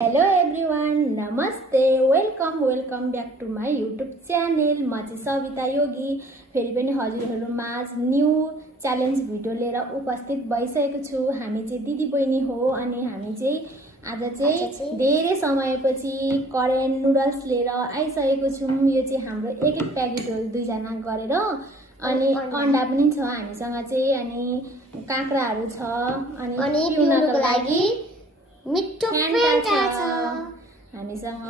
Hello everyone, नमस्ते, welcome back to my YouTube channel. म चाहिँ सविता योगी फेरि पनि हजुरहरू माझ न्यू च्यालेन्ज भिडियो लिएर उपस्थित भइसकेको छु। हामी चाहिँ दिदी बहिनी हो अनि हामी चाहिँ आज चाहिँ धेरै समयपछि कोरियन नुडल्स लिएर आइसकेको छौँ। यो चाहिँ हाम्रो एक प्याकेट हो, दुईजना गरेर। अनि अन्डा पनि छ हामीसँग चाहिँ, अनि काँक्राहरू छ, अनि पिउनको लागि मिठो फेन्टा छ हामीसँग।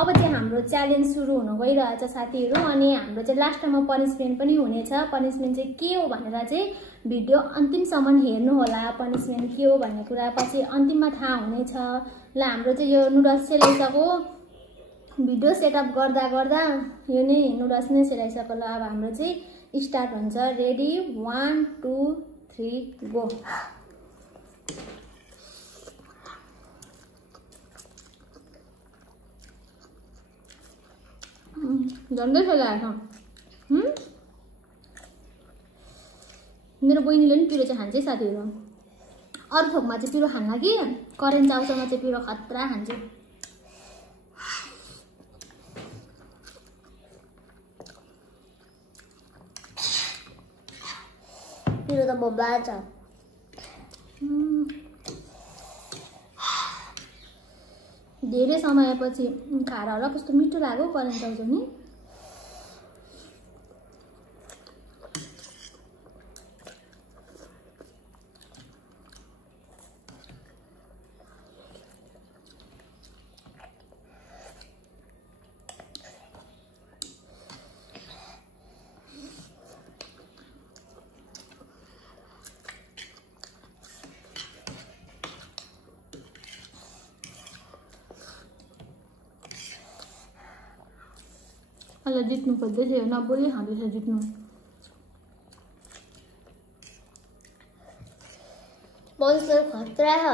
अब चाहिँ हाम्रो च्यालेन्ज सुरु हुन गइरहेछ साथीहरू। अनि हाम्रो चाहिँ लास्टमा पनिसमेन्ट पनि हुनेछ। पनिसमेन्ट चाहिँ के हो भनेर चाहिँ भिडियो अन्तिमसम्म हेर्नु होला। पनिसमेन्ट के हो भन्ने कुरा पछि अन्तिममा थाहा हुनेछ। ल, हाम्रो चाहिँ यो नुडल्स सेलाइसक्यो। भिडियो सेटअप गर्दा गर्दा यो नै नुडल्स नै सेलाइसक्यो। ल, अब हाम्रो चाहिँ स्टार्ट हुन्छ। Ready, 1 2 3 go. झन्डै खेलाएको मेरो बहिनीले पनि पिरो चाहिँ खान्छ है साथीहरू। अरू थोकमा चाहिँ पिरो खान्न कि करेन्ट चाउसँग चाहिँ पिरो खतरा खान्छ। पिरो त बोबा छ। धेरै समयपछि खाएर होला, कस्तो मिठो लाग्यो करेन्ट चाउच नि। अहिले जित्नु खोज्दै थियो, नबोली खाँदैछ जित्नु। बन्सर खतरा छ।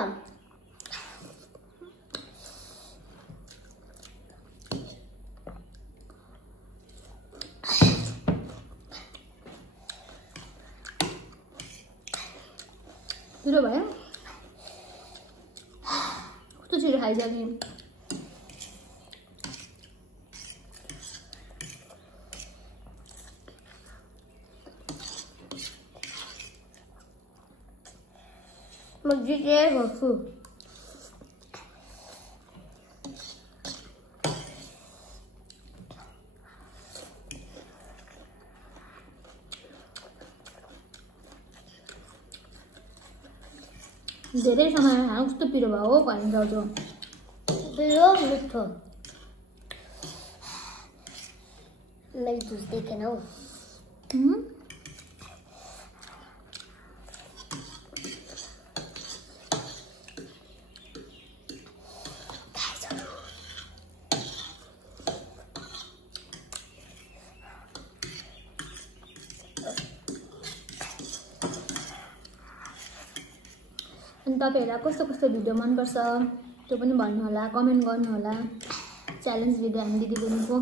पिरो भयो कस्तो छिटो खाइसक्यो। म जितेको छु। धेरै समय खानु कस्तो पिरो भयो हो करेन्ट चाउच। पिरो मिठो। मैले जुस देखेन हौ। अनि तपाईहरुलाई कस्तो कस्तो भिडियो मनपर्छ त्यो पनि भन्नु होला, कमेन्ट गर्नु होला। च्यालेन्ज भिडियो हामी दिदी बहिनीको।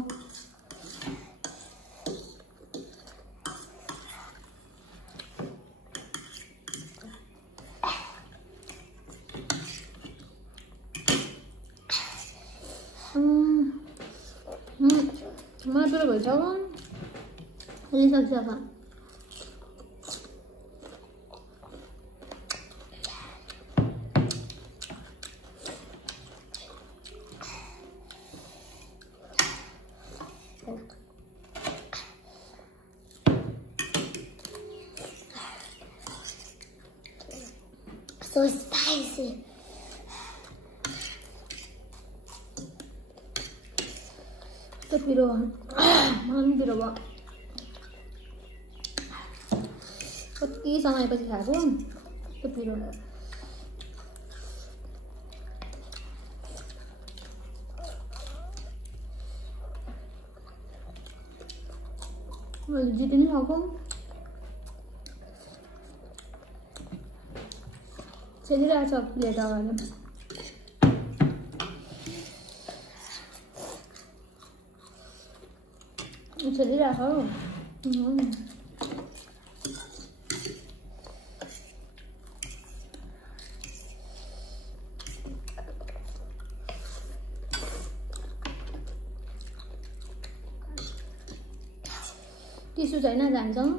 मलाई पिरो भइसक्यो, लिइसक्छ। So spicy. तो पिरो मन पिरो भयो। कति समयपछि खाएको त्यो पिरो। मैले जिति नै खाएको। सेलिरहेको छ प्लेट अगाडि। सेलिरहेको टिस्यु छैन जान्छौँ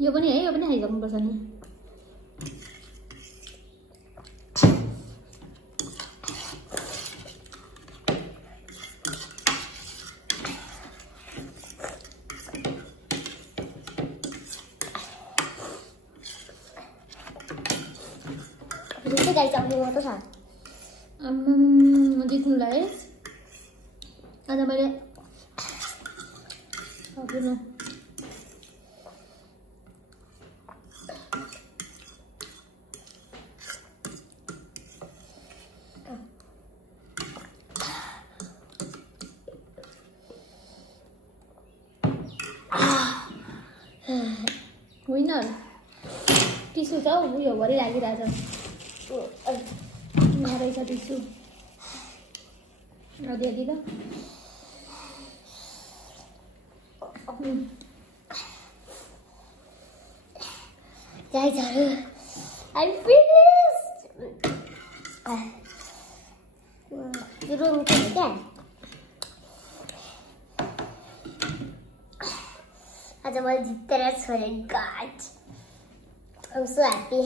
यो पनि है, यो पनि खाइसक्नुपर्छ नि। गाइस अपने मात्र छ। जित्नुलाई आज मैले हजुर विनर टिस्यु छ उयो भरि लागिरहेछ रहेछ टिस्यु अलिअलि त I'm finished. You don't get again. आज मैले जितेर छोडेँ guys. I'm so happy.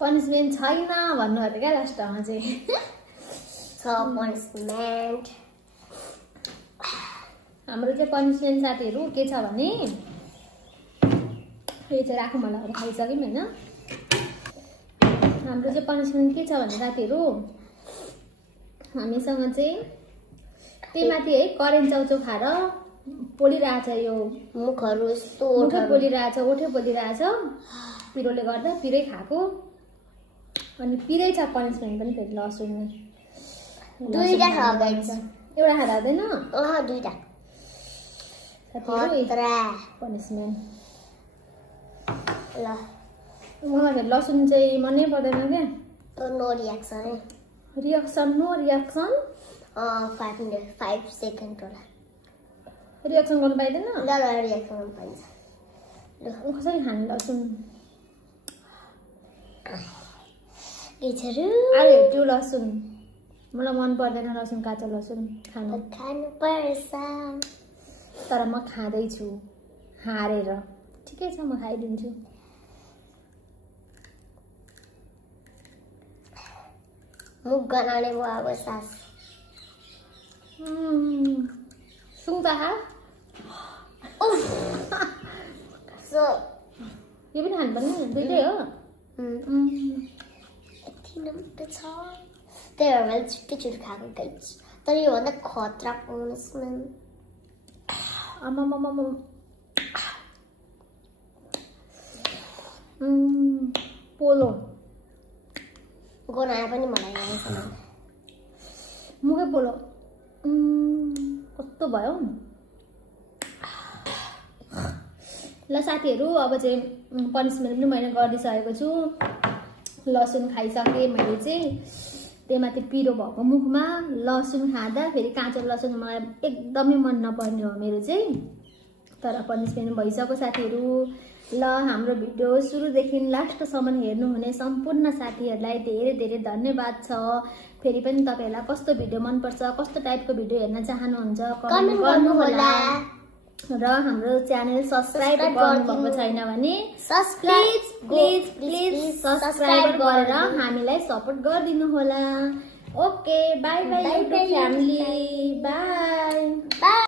Punishment छैन भन्नुभयो क्या लास्टमा चाहिँ पनिसमेन्ट हाम्रो चाहिँ पनिसमेन्ट साथीहरू के छ भने यो चाहिँ राखौँ होला खाइसक्यौँ होइन। हाम्रो चाहिँ पनिसमेन्ट के छ भने साथीहरू हामीसँग चाहिँ त्यही माथि है करेन्ट चाउचाउ खाएर पोलिरहेछ यो मुखहरू मुखै पोलिरहेछ ओठै पोलिरहेछ पिरोले गर्दा पिरै खाएको अनि पिरै छ पनिसमेन्ट पनि फेरि लसुन दुईटा खाँदैछ एउटा खाँदा हुँदैन दुईटा पनिसमेन्ट ल मलाई फेरि लसुन चाहिँ मनै पर्दैन क्या no reaction reaction no reaction 5 second होला रियाक्सन गर्नु पाइँदैन ल रियाक्सन गर्नु पाइन्छ ल कसरी खाने लसुन अरे त्यो लसुन मलाई मन पर्दैन लसुन काँचो लसुन खानु पर्छ तर म खाँदैछु हारेर ठिकै छ म खाइदिन्छु मुख गनाउने भयो अब सास सुङ्ता खा सो यो पनि खानुपर्ने दुइटै हो त्यही भएर मैले छिट्टै छिटो खाएको गाइस तर योभन्दा खतरा पनिसमेन्ट आमामामा पोलो गनाए पनि मलाई मुखै पोलो कस्तो भयो ल साथीहरू अब चाहिँ पनिसमेन्ट पनि मैले गरिदिइसकेको छु लसुन खाइसकेँ मैले चाहिँ त्यही माथि पिरो भएको मुखमा लसुन खाँदा फेरि काँचो लसुन मलाई एकदमै मन नपर्ने हो मेरो चाहिँ तर पनिसमेन्ट भइसक्यो साथीहरू ल हाम्रो भिडियो सुरुदेखि लास्टसम्म हेर्नुहुने सम्पूर्ण साथीहरूलाई धेरै धेरै धन्यवाद छ फेरि पनि तपाईहरुलाई कस्तो भिडियो मन पर्छ कस्तो टाइपको भिडियो हेर्न चाहनुहुन्छ कमेन्ट गर्नु होला र हाम्रो च्यानल सब्स्क्राइब गर्नुभएको छैन भने प्लिज सब्स्क्राइब गरेर हामीलाई सपोर्ट गरिदिनु होला okay bye bye family by